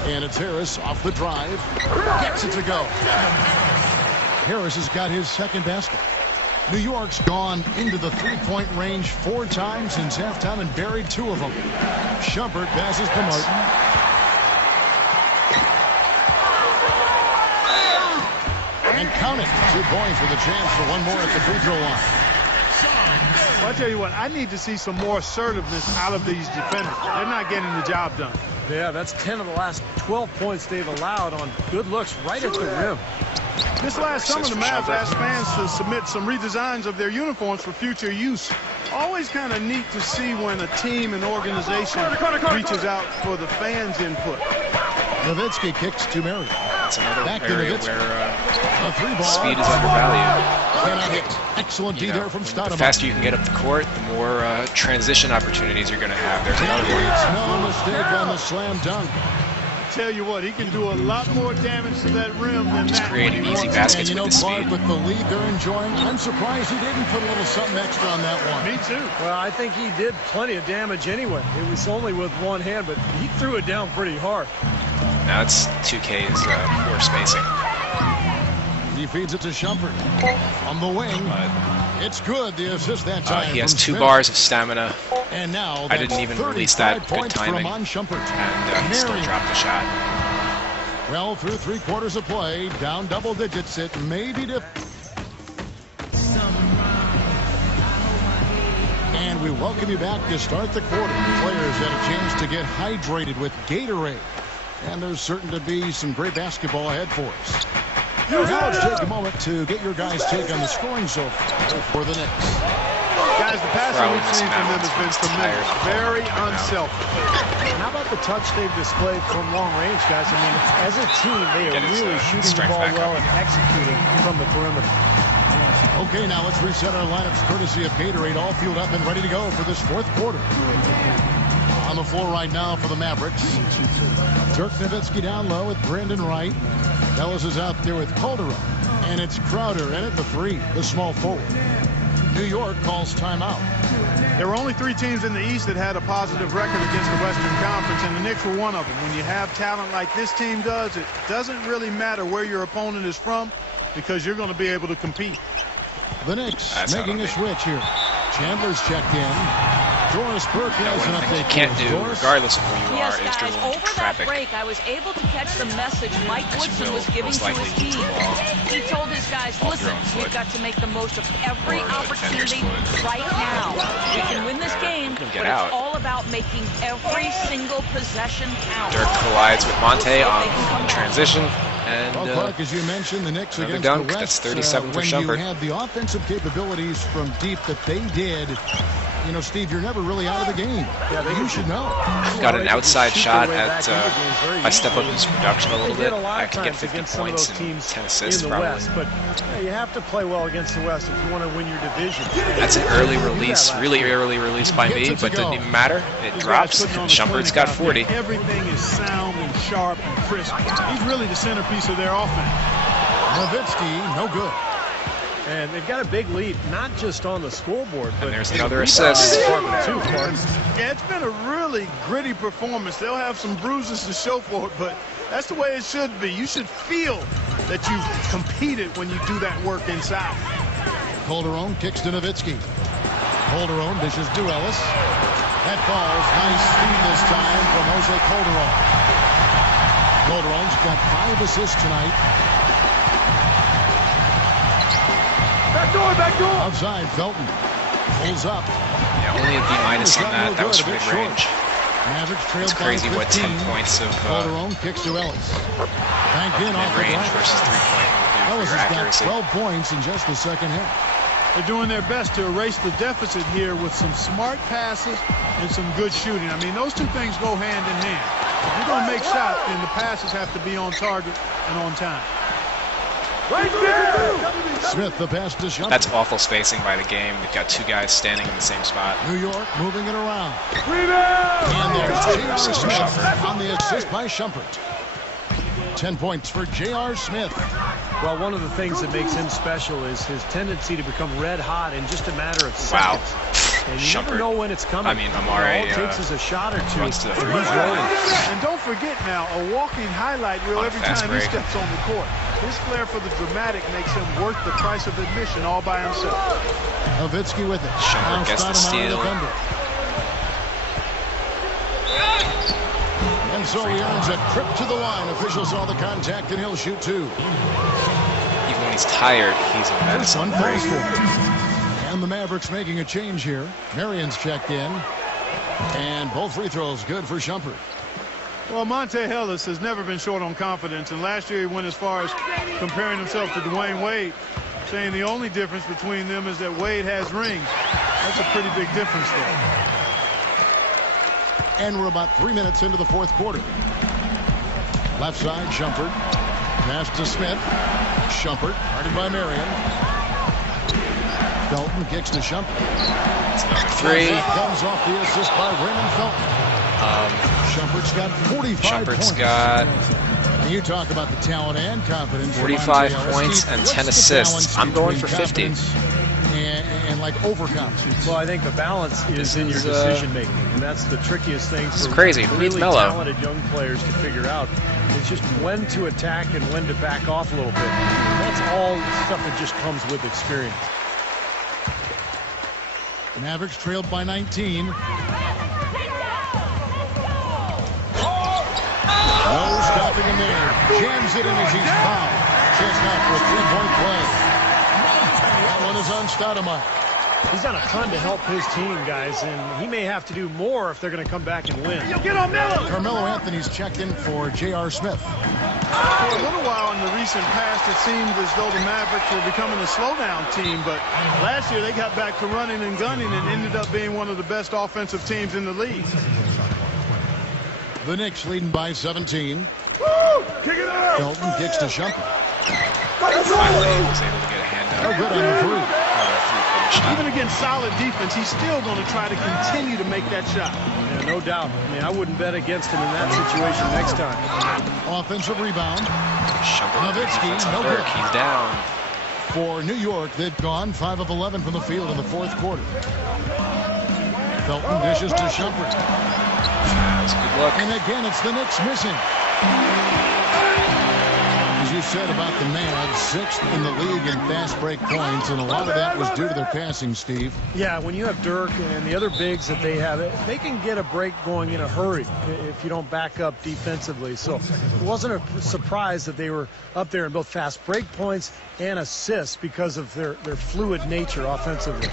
And it's Harris off the drive. Gets it to go. Harris has got his second basket. New York's gone into the three-point range 4 times since halftime and buried 2 of them. Shumpert passes to Martin. And count it. 2 points with a chance for one more at the free throw line. Well, I tell you what, I need to see some more assertiveness out of these defenders. They're not getting the job done. Yeah, that's 10 of the last 12 points they've allowed on good looks right at the rim. This last summer, the Mavs asked fans to submit some redesigns of their uniforms for future use. Always kind of neat to see when a team and organization reaches out for the fans' input. Nowitzki kicks to Mary. That's another Back area to where a 3-ball. speed is undervalued. Cannot hit. Excellent D there from Stoudemire. The faster you can get up the court, the more transition opportunities you're going to have. There's another one. No mistake on the slam dunk. Tell you what, he can do a lot more damage to that rim than Just that. creating easy And baskets you know, with the Clark, speed. with the lead they're enjoying, I'm surprised he didn't put a little something extra on that one. Me too. Well, I think he did plenty of damage anyway. It was only with one hand, but he threw it down pretty hard. Now it's 2K's poor spacing. He feeds it to Shumpert on the wing. It's good. The assist that time. He has from 2 Smith. bars of stamina, And now I didn't even release that. Good points for timing. Iman Shumpert. and he still Mary. dropped the shot. Well, through 3 quarters of play, down double digits. It may be different. And we welcome you back to start the quarter. The players had a chance to get hydrated with Gatorade. And there's certain to be some great basketball ahead for us. Now let's take a moment to get your guys' take on the scoring so far for the Knicks. Guys, the passing we've seen from them has been tremendous. Very unselfish. How about the touch they've displayed from long range, guys? I mean, as a team, they are Get his, really shooting the strength ball back well up. and executing from the perimeter. Okay, now let's reset our lineups courtesy of Gatorade, all fueled up and ready to go for this 4th quarter. On the floor right now for the Mavericks. Dirk Nowitzki down low with Brandon Wright. Ellis is out there with Calderon. And it's Crowder in at the 3, the small forward. New York calls timeout. There were only 3 teams in the East that had a positive record against the Western Conference, and the Knicks were one of them. When you have talent like this team does, it doesn't really matter where your opponent is from because you're going to be able to compete. The Knicks That's making a switch here. Chandler's checked in. Doris Burke has an One thing update. you can't for us. do, Doris? regardless of who you Yes, are, is guys, dribbling over into that traffic. break, I was able to catch the message Mike Woodson was giving most to his likely team. lose the ball. He told his guys, Off listen, your own we've foot. got to make the most of every Or the defender's opportunity foot. right now. We can win this game, but Get out. it's all about making every single possession count. Dirk collides with Monte on They can come back. transition. And Well, Clark, as you mentioned, the Knicks another against dunk. the That's West. 37 for when Shumpert. you had the offensive capabilities from deep that they did, you know, Steve, you're never really out of the game. Yeah, You should know. got Well, an they can outside shoot shot their way at, back into games very if I step up easily. his production a little They did bit, a lot I of can get times 50 against some of points those and teams 10 assists in the probably. West, but you have to play well against the West if you want to win your division. That's an early They didn't do release, that last really year. early release by me, but didn't even matter. It These drops. guys putting on the Shumpert's clinic got out 40. there. Everything is sound and sharp and crisp. He's really the centerpiece of their offense. Nowitzki, no good. And they've got a big lead, not just on the scoreboard, but And there's in the another rebound assist. department too, Clark. Yeah, it's been a really gritty performance. They'll have some bruises to show for it, but that's the way it should be. You should feel that you've competed when you do that work inside. Calderon kicks to Nowitzki. Calderon dishes to Ellis. That falls. Nice speed this time from Jose Calderon. Calderon's got 5 assists tonight. Back door, back door. Outside, Felton. Pulls up. Yeah, only a B- on that. That was mid-range. Mavericks trailed It's crazy by 15. what 10 points of Calderon kicks to Ellis. Banked in off the mid-range glass. versus 3-point will do Ellis for your has got accuracy. 12 points in just the second half. They're doing their best to erase the deficit here with some smart passes and some good shooting. I mean, those two things go hand in hand. If you're going to make shots, then the passes have to be on target and on time. Smith, the pass to Shumpert. That's awful spacing by the game. We've got two guys standing in the same spot. New York moving it around. And there's J.R. Smith on the assist by Shumpert. 10 points for J.R. Smith. Well, one of the things that makes him special is his tendency to become red hot in just a matter of Wow. seconds. And you Shumpert. never know when it's coming. I mean, Amare, all it takes is a shot or two, runs to the and free he's throw. rolling. And don't forget now, a walking highlight reel On a every fast time break. he steps on the court. His flair for the dramatic makes him worth the price of admission all by himself. Nowitzki with it. Shumpert Now gets the Stoudemire steal. defender. And so he earns a trip to the line. Officials saw the contact, and he'll shoot two. Even when he's tired, he's a First one medicine falls break. for it. And the Mavericks making a change here. Marion's checked in. And both free throws good for Shumpert. Well, Monte Ellis has never been short on confidence, and last year he went as far as comparing himself to Dwayne Wade, saying the only difference between them is that Wade has rings. That's a pretty big difference there. And we're about 3 minutes into the fourth quarter. Left side, Shumpert. Pass to Smith. Shumpert, guarded by Marion. Felton kicks to Shumpert. It's another three. That comes off the assist by Raymond Felton. Shumpert's got 45 Shumpert's points. got And you talk about the talent and confidence. 45 from Monte points Ellis. and What's 10 the assists. balance I'm going between for 50. confidence And like overconfidence? Well, I think the balance is in your is, decision making, and that's the trickiest thing It's for crazy. Who needs really Melo? talented young players to figure out. It's just when to attack and when to back off a little bit. That's all stuff that just comes with experience. Mavericks trailed by 19. No stopping him there. Jams it in as he's fouled. Chance out for a three-point play. That one is on Stoudemire. He's done a ton to help his team, guys, and he may have to do more if they're going to come back and win. Carmelo Anthony's checked in for J.R. Smith. For a little while in the recent past, it seemed as though the Mavericks were becoming a slowdown team, but last year they got back to running and gunning and ended up being one of the best offensive teams in the league. The Knicks leading by 17. Kick it out! Felton kicks to Shumpert. Finally, he was able to get a hand No up. good on the three. Another three-point Even shot. against solid defense, he's still going to try to continue to make that shot. Yeah, no doubt. I mean, I wouldn't bet against him in that situation next time. Offensive rebound Shumpert, Nowitzki, defense no on Dirk. good. He's down. for New York. They've gone 5 of 11 from the field in the fourth quarter. Felton dishes to Shumpert. That was a good look. And again, it's the Knicks missing. As you said about the Mavs, 6th in the league in fast break points, and a lot of that was due to their passing, Steve. Yeah, when you have Dirk and the other bigs that they have, they can get a break going in a hurry if you don't back up defensively. So it wasn't a surprise that they were up there in both fast break points and assists because of their fluid nature offensively.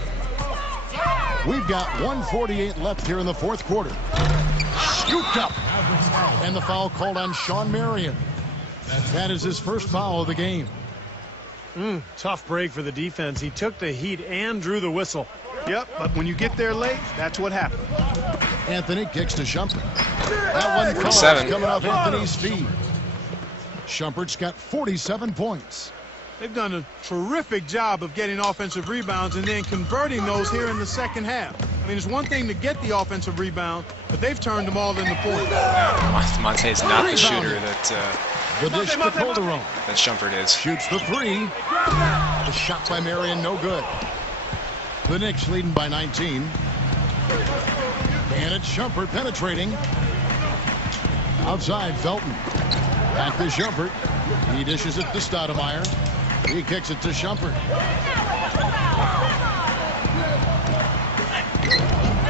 We've got 1:48 left here in the fourth quarter. Scooped up. And the foul called on Shawn Marion. That is his first foul of the game. Tough break for the defense. He took the heat and drew the whistle. Yep, but when you get there late, that's what happens. Anthony kicks to Shumpert. That one falls 47. coming off Anthony's feet. Shumpert's got 47 points. They've done a terrific job of getting offensive rebounds and then converting those here in the second half. I mean, it's one thing to get the offensive rebound, but they've turned them all into points. Monte's not the shooter that The dish to Calderon. Shumpert is. Shoots the three. The shot by Marion, no good. The Knicks leading by 19. And it's Shumpert penetrating. Outside, Felton. Back to Shumpert. He dishes it to Stoudemire. He kicks it to Shumpert.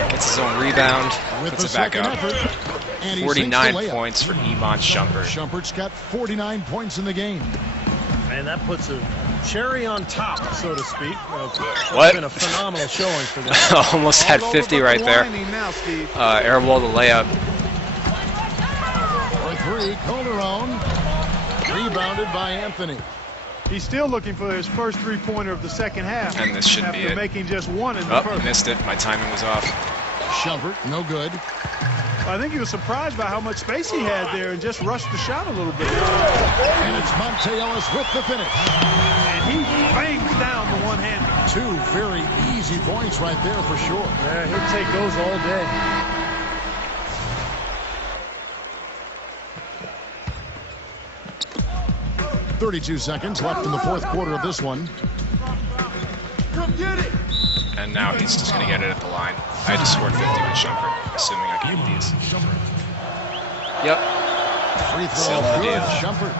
Gets his own rebound. With Puts the it back second up. effort. And he 49 sinks the layup. points for Iman Shumpert. Shumpert's got 49 points in the game. Man, that puts a cherry on top, so to speak. What? It's been a phenomenal showing for them. Almost had 50 right there. Airball the layup. For 3, Calderon. Rebounded by Anthony. He's still looking for his first three-pointer of the second half. And this should be after it. Making just one in the first. Missed it. My timing was off. Shumpert, no good. I think he was surprised by how much space he had there and just rushed the shot a little bit. And it's Monte Ellis with the finish. And he bangs down the one-hander. 2 very easy points right there for sure. Yeah, he'll take those all day. .32 seconds left in the fourth quarter of this one. And now he's just going to get it at the line. I just scored 50 with Shumpert, assuming I can get these. Yep. Free throw Seal the good. deal. Shumpert.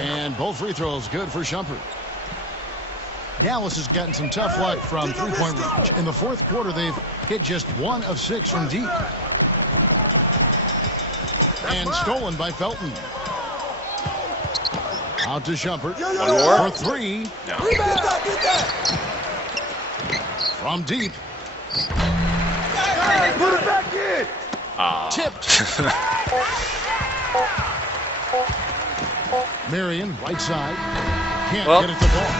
And both free throws good for Shumpert. Dallas has gotten some tough luck from three-point range. In the fourth quarter, they've hit just 1 of 6 from deep. And stolen by Felton. Out to Shumpert. One more? For 3. No. From deep. Put it back in. Tipped. Marion, right side. Can't Well, get it to ball.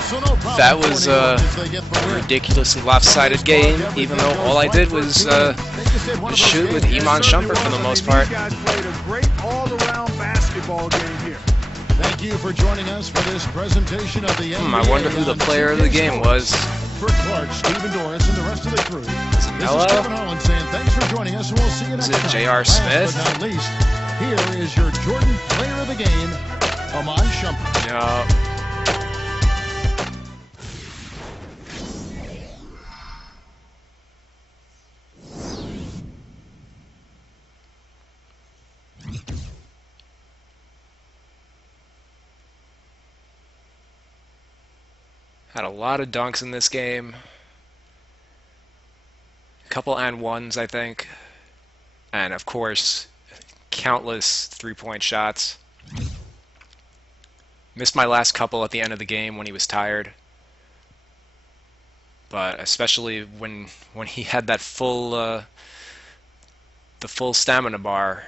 So no problem that was for New York as they get the a win. ridiculously lopsided game, even though all I did was shoot with Iman Shumpert for the most part. These guys played a great all-around basketball game here. Thank you for joining us for this presentation of the NBA. I wonder who the player of the game was. For Clark, Stephen Doris, and the rest of the crew. Is it This is Melo? Kevin Holland saying thanks for joining us, and we'll see you next Is it time. J.R. Last Smith? but not least, here is your Jordan player of the game, Iman Shumpert. No. Had a lot of dunks in this game. A couple and ones, I think. And of course, countless three-point shots. Missed my last couple at the end of the game when he was tired. But especially when he had that the full stamina bar,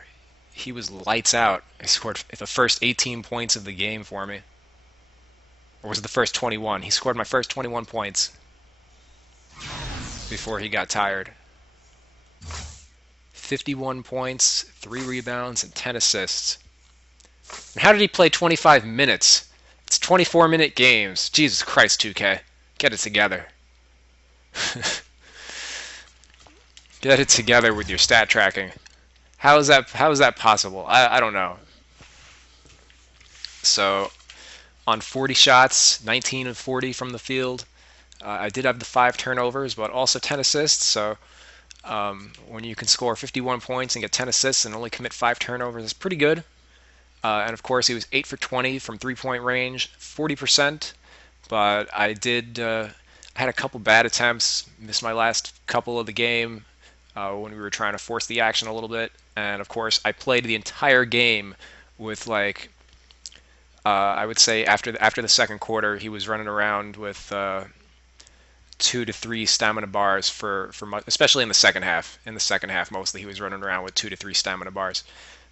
he was lights out. He scored the first 18 points of the game for me. Or was it the first 21? He scored my first 21 points before he got tired. 51 points, 3 rebounds, and 10 assists. And how did he play 25 minutes? It's 24-minute games. Jesus Christ, 2K. Get it together. Get it together with your stat tracking. How is that possible? I don't know. So, on 40 shots, 19 of 40 from the field. I did have the 5 turnovers, but also 10 assists. So when you can score 51 points and get 10 assists and only commit 5 turnovers, it's pretty good. And of course, he was 8 for 20 from three-point range, 40%. But I had a couple bad attempts, missed my last couple of the game when we were trying to force the action a little bit. And of course, I played the entire game with I would say after the second quarter, he was running around with 2 to 3 stamina bars especially in the second half. In the second half, mostly he was running around with 2 to 3 stamina bars.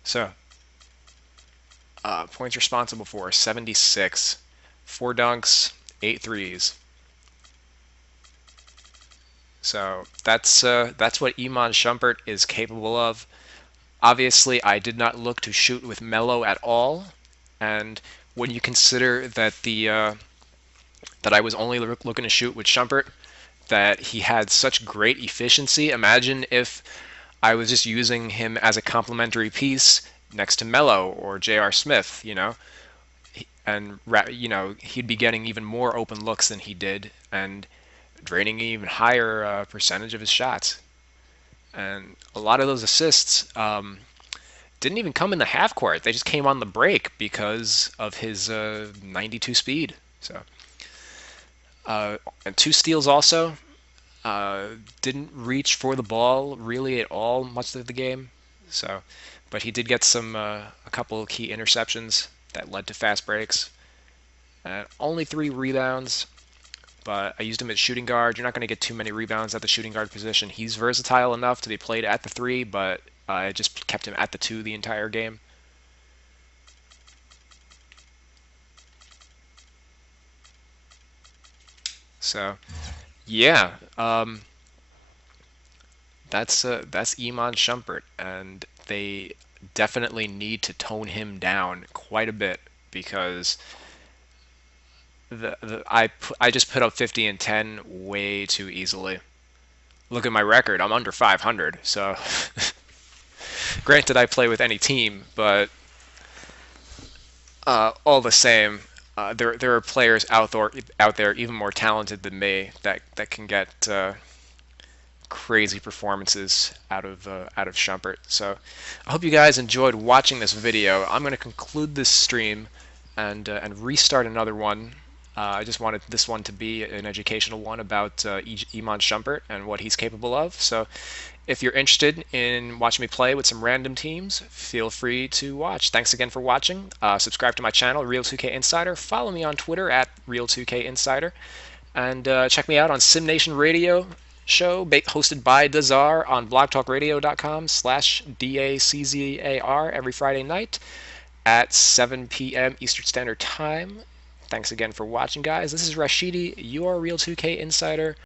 So points responsible for 76, 4 dunks, 8 threes. So that's what Iman Shumpert is capable of. Obviously, I did not look to shoot with Melo at all, and when you consider that that I was only looking to shoot with Shumpert, that he had such great efficiency. Imagine if I was just using him as a complementary piece next to Melo or J.R. Smith, and he'd be getting even more open looks than he did, and draining an even higher percentage of his shots. And a lot of those assists didn't even come in the half court. They just came on the break because of his 92 speed. So, and 2 steals also. Didn't reach for the ball really at all much of the game. So But he did get a couple key interceptions that led to fast breaks. Only 3 rebounds, but I used him at shooting guard. You're not going to get too many rebounds at the shooting guard position. He's versatile enough to be played at the 3, but I just kept him at the 2 the entire game. So, yeah, that's Iman Shumpert, and they definitely need to tone him down quite a bit because I just put up 50 and 10 way too easily. Look at my record; I'm under 500. So, granted, I play with any team, but all the same, there are players out there even more talented than me that can get crazy performances out of Shumpert. So I hope you guys enjoyed watching this video. I'm going to conclude this stream and restart another one. I just wanted this one to be an educational one about Iman Shumpert and what he's capable of. So if you're interested in watching me play with some random teams, feel free to watch. Thanks again for watching. Subscribe to my channel, Real2K Insider. Follow me on Twitter at Real2K Insider. And check me out on SimNation Radio show hosted by Dazar on blogtalkradio.com/DACZAR every Friday night at 7 p.m. Eastern Standard Time. Thanks again for watching, guys. This is Rashidi, your Real2K Insider.